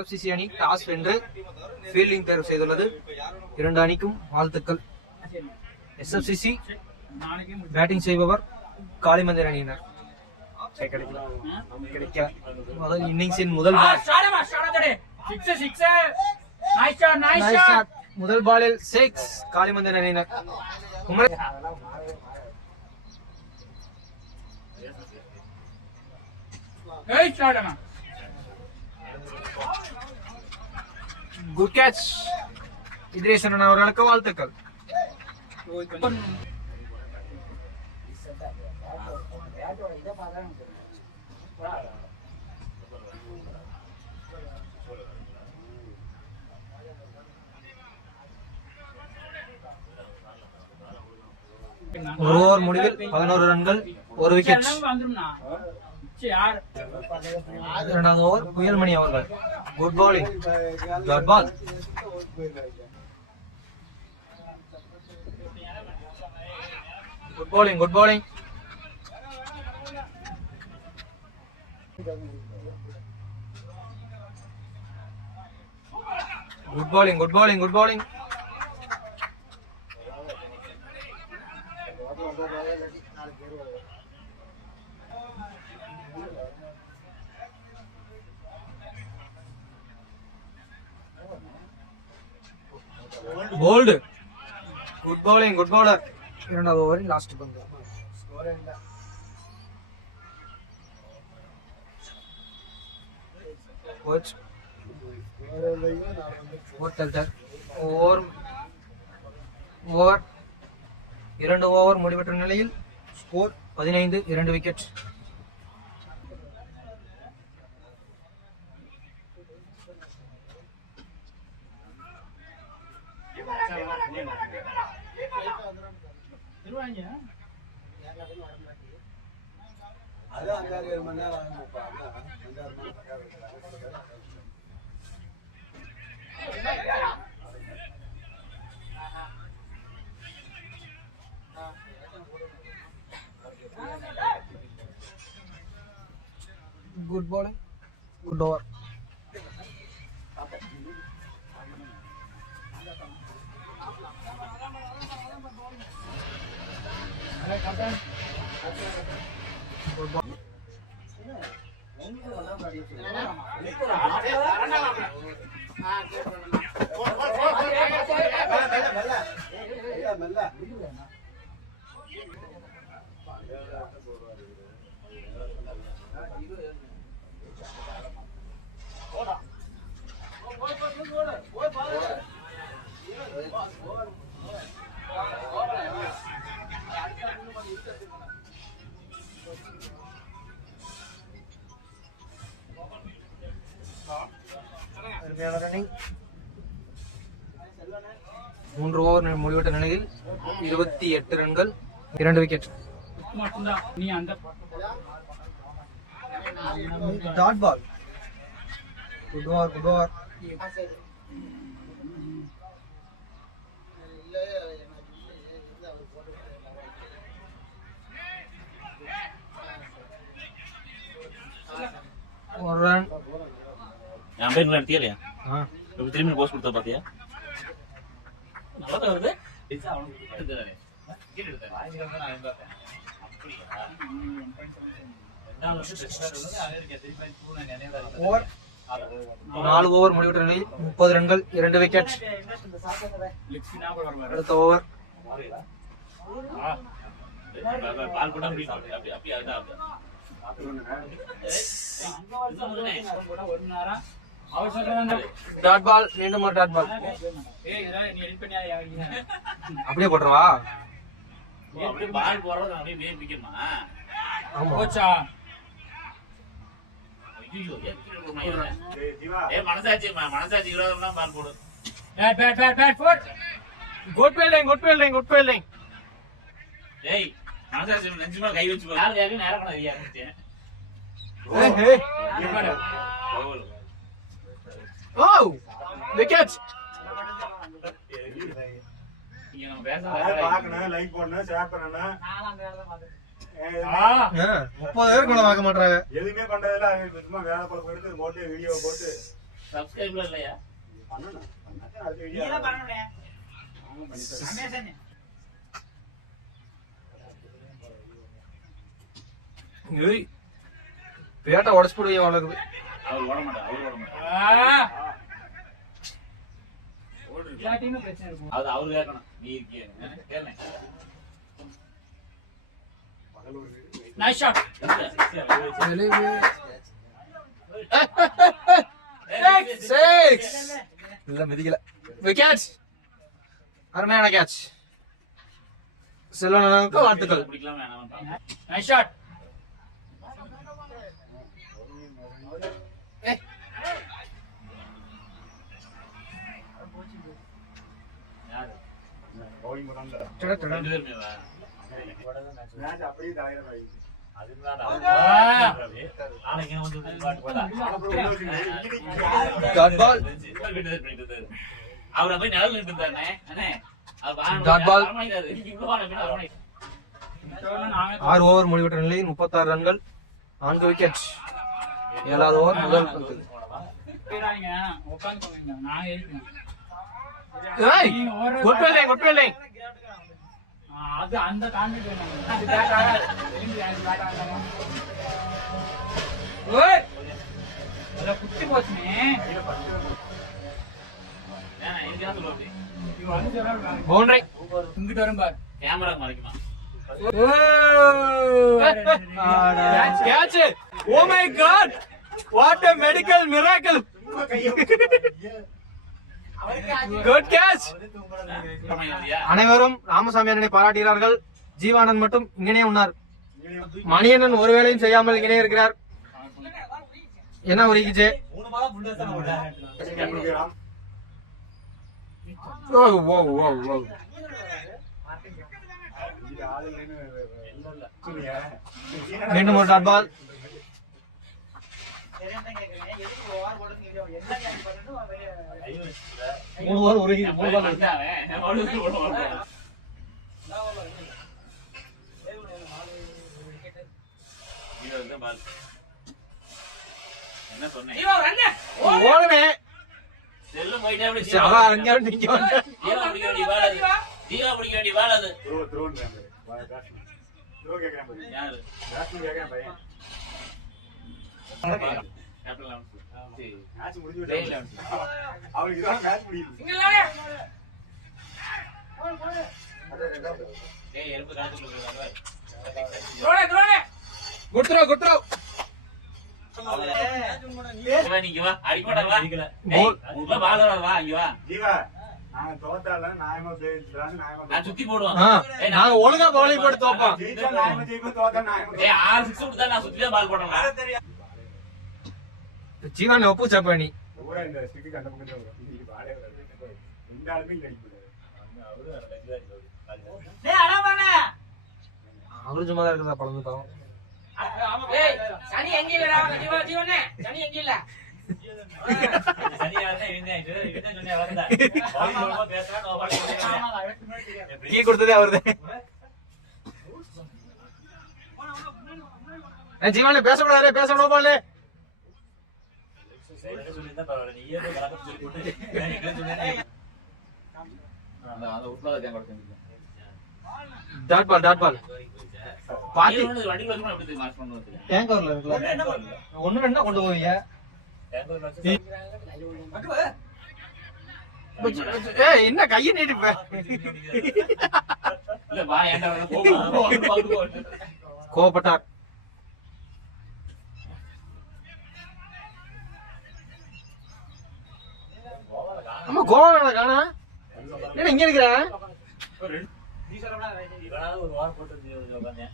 SFCC அணி toss வென்று fielding தேர்வு செய்துள்ளது. 2 அணிக்கும் வாழ்த்துக்கள். SFCC பேட்டிங் செய்பவர் காளிமந்திர் அணியினர். முதல் இன்னிங்ஸின் முதல் முதல் பாலில் 6 காளிமந்திர் அணியினர். குட் கேட்ச் இதிரேசன் அவர்களுக்கு வாழ்த்துக்கள். ஒரு ஓவர் முடிவில் 11 ரன்கள், 1 விக்கெட். இரண்டாவது ஓவர் புயல்மணி அவர்கள். Good bowling, dot ball. Good bowling, good bowling. Good bowling, good bowling, good bowling. Bold, good bowling, good bowler. இரண்டாவது ஓவரின் லாஸ்ட் பந்து. கோச் ஓவர் 2 ஓவர் முடிவற்ற நிலையில் score 15, 2 wicket. Good bowling, good over. Good ball. Running 3 over முடிவற்ற நிலையில் 28 ரன்கள், 2 wicket. Dot ball. Good over, good over. ஒரு run. நான் போய் நிறுத்தியா இல்லையா? இப்ப திரும்பி போஸ்ட் கொடுத்தா பாத்தியா? நல்லா வருது. டிசா அவனுக்கு எடுத்துறானே. கிட்ட எடுத்தா. நான் பார்த்தேன். அப்படியா? நான் வந்து டெஸ்டர் வந்து அமெரிக்கா 3.2 நான் நினைவுல ஓவர் 4 ஓவர் முடிவற்ற நிலையில் 30 ரன்கள், 2 விக்கெட். அடுத்த ஓவர் பால் கூட அப்படி அதான் டாட் பால். மீண்டும் ஒரு டாட் பால். அப்படியே போட்டுருவா. பால் போறது அப்படியே வேப்பிக்கமா? கோச்சா மனசாட்சி விரோதம்லாம் பால் போடு. Good fielding, good fielding, good fielding. டேய் மனசாட்சி நெஞ்சு மேல கை வச்சு போ. யார் யாரும் நேரா பண்ண ஐயா இருந்துச்சு. ஓ விக்கெட். நீங்க நம்ம பேச பார்க்கணும், லைக் பண்ணணும், ஷேர் பண்ணணும். 30 பேர் கூட பார்க்க மாட்டாங்க. எதுவுமே பண்றதில்ல. சும்மா வேலை போல போயிட்டு மோட்டே வீடியோ போட்டு சப்ஸ்கிரைப்ல இல்லையா? பண்ணணும். பண்ணாதான் அடுத்த வீடியோ வரும். நானும் பண்ணி தரேன். ஏய் பேட்டை உடச்சு போடுவீங்க வளருது. அவர் ஓட மாட்டார், அவர் ஓட மாட்டார். அது அவரு கேட்கணும். நீ இருக்கிய கேளு. Nice shot. சிக்ஸ் இல்ல மிதிக்கல. விக்கெட். அருமையான கேட்ச். செல்வனுக்கு வாழ்த்துக்கள். பிடிக்கலாம் வேணாம் பாப்போம். Nice shot. யாரு? bowling பண்ணல. ரெண்டு பேருமே வா. மேட்ச் அப்படியே தலையில டாட் பால். அவரை போய் நிழல் நின்று இருந்தானே அண்ணே. Dot ball. 6 6 ஓவர் முடிவற்ற நிலையில் 36 ரன்கள் 4 விக்கெட். 7வது ஓவர் முதல் பந்து. உட்காந்து நான் இருக்கேன். ஏய் குட் ஃபீல்டிங், குட் ஃபீல்டிங். அது அந்த கான்செப்ட் குத்தி போச்சுனே. பவுண்டரி. இங்கிட்டு வரும் பார். Camera மறைக்குமா? Catch it! Oh my God! What a medical miracle! Good catch! அனைவரும் ராமசாமி அண்ணனை பாராட்டுகிறார்கள். ஜீவானந்த் மட்டும் இங்கனே உன்னார். மணியண்ணன் ஒரு வேளையும் செய்யாமல் இங்கனே இருக்கிறார். என்ன ஒரு இகிஜே. ஓ ஓ ஓ ஓ. மீண்டும் ஒரு டாட் பால். மூணு ஓவர் ஒரு பால். என்ன சொன்னேன்? ஓடுமே. செல்லும் போயிட்டே அப்படி அவன் அங்க நிக்க வந்து. ஜீவா பிடிக்க வேண்டிய பால் அது. ஜீவா பிடிக்க வேண்டிய பால் அது. த்ரோ கேக்குறேன் பாரு. யாரு? பேட்ஸ்மேன் கேக்குறேன் பையன். Captain elevens. சரி. மேட்ச் முடிஞ்சு டேய் விட்டான். லெவன்ஸ். அவருக்கு தான் மேட்ச் முடியுது. டேய் எறும்பு காட்டுக்குள்ள வருவார். Good throw, good throw. நீங்க வா, அடிக்கோட வா. கோல். உள்ள பால் வா, இங்க வா. ஜீவா நாங்க தோத்தால நாயமா ஜெயிச்சறாங்க நாயமா நான் சுத்தி போடுவோம். நாங்க ஒழுங்கா பவுலிங் போட்டு தோப்போம். ஜெயிச்சா நாயமா ஜெயிப்போம் தோத்தா நாயமா ஏய் 6 6 விட்டா நான் சுத்தி தான் பால் போடுறேன். ஜீவான் ஒப்பு சப்பானி. பூரா இந்த ஸ்டிக் கண்ட பக்கத்துல வரும். இது பாலே வராது. இந்த ஆளுமே இங்க அடிக்க முடியாது. டேய் அடமானே. அவரு சும்மா தான் இருக்கதா பழந்து பாவம். ஏய் சனி எங்க இல்லடா? ஜீவனே சனி எங்க இல்ல? சரியானே இவன் சொன்னே வளர்ந்தா. பால் போடுவா பேசறா நோ பால் போடுறேன். கீ கொடுத்ததே அவர்தான். ஜீவானே பேசக்கூடாதே, பேசணும் போலே. சரியா சொல்லிட்டா பரவாயில்லை. நீயே போய் கலக்க சொல்லி போட்டு நான் என்ன சொன்னேனே. அந்த உட்லாத கேம் கொடுத்தீங்க. Dot ball, dot ball. பாத்தி வண்டில வந்து அப்படி மார்க் பண்ணுவாங்க. டேங்கர்ல இருக்குல. ஒண்ணு ரெண்டா கொண்டு போவீங்க. ஏய் என்ன கைய நீட்டிப்ப. இல்ல வா ஏன்டா போ. கோபப்பட்டார். அம்மா கோவம் காணா. என்ன இங்க இருக்கிற? ஒரு வார் போட்டு உட்கார்ந்தேன்.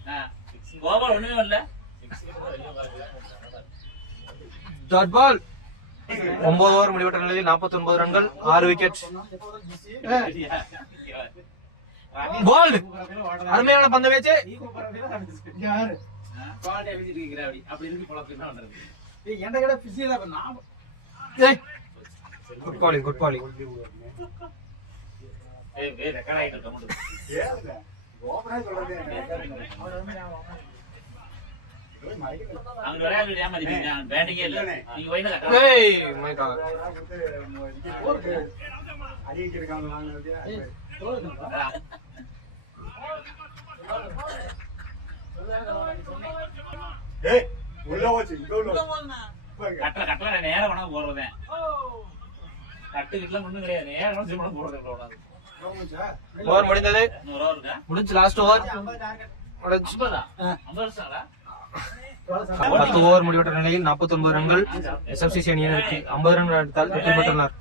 கோபால் ஒண்ணுமே வரல. Dot ball. 9 ஓவர் முடிவற்ற நிலையில் 49 ரன்கள் 6 விக்கெட். போல்ட். அருமையான பந்து வீச்சு. யாரு? பால் டேவிட் இருக்கற அப்படி. அப்படி இருக்கு போல என்ன பண்றது? ஏய் என்ட கிட்ட பிஸியா தான் நான். ஏய் குட் பாலிங், குட் பாலிங். ஏய் ரெக்கார்ட் ஆயிட்டு கமெண்ட். ஏன் கோபனா சொல்றதே. அவங்க விளையாட்டு ஏமாத்திட்டீங்க பேட்டிங்கே இல்ல நீங்க போய் கட்டணும் ஏய் மைக்கா கட்டல நேரம் வேணா போடுறதேன் கட்டுக்கிட்டுலாம் ஒண்ணும் கிடையாது நேரம் வேணா சிம்ம போடுறது ஓவர் முடிந்தது 100 ரூபா இருக்கா முடிஞ்சு லாஸ்ட் ஓவர் முடிஞ்சு 50 10 ஓவர் முடிவற்ற நிலையில் 49 ரன்கள் SFCC அணியினருக்கு 50 ரன் எடுத்தால் வெற்றி பெற்றுள்ளனர்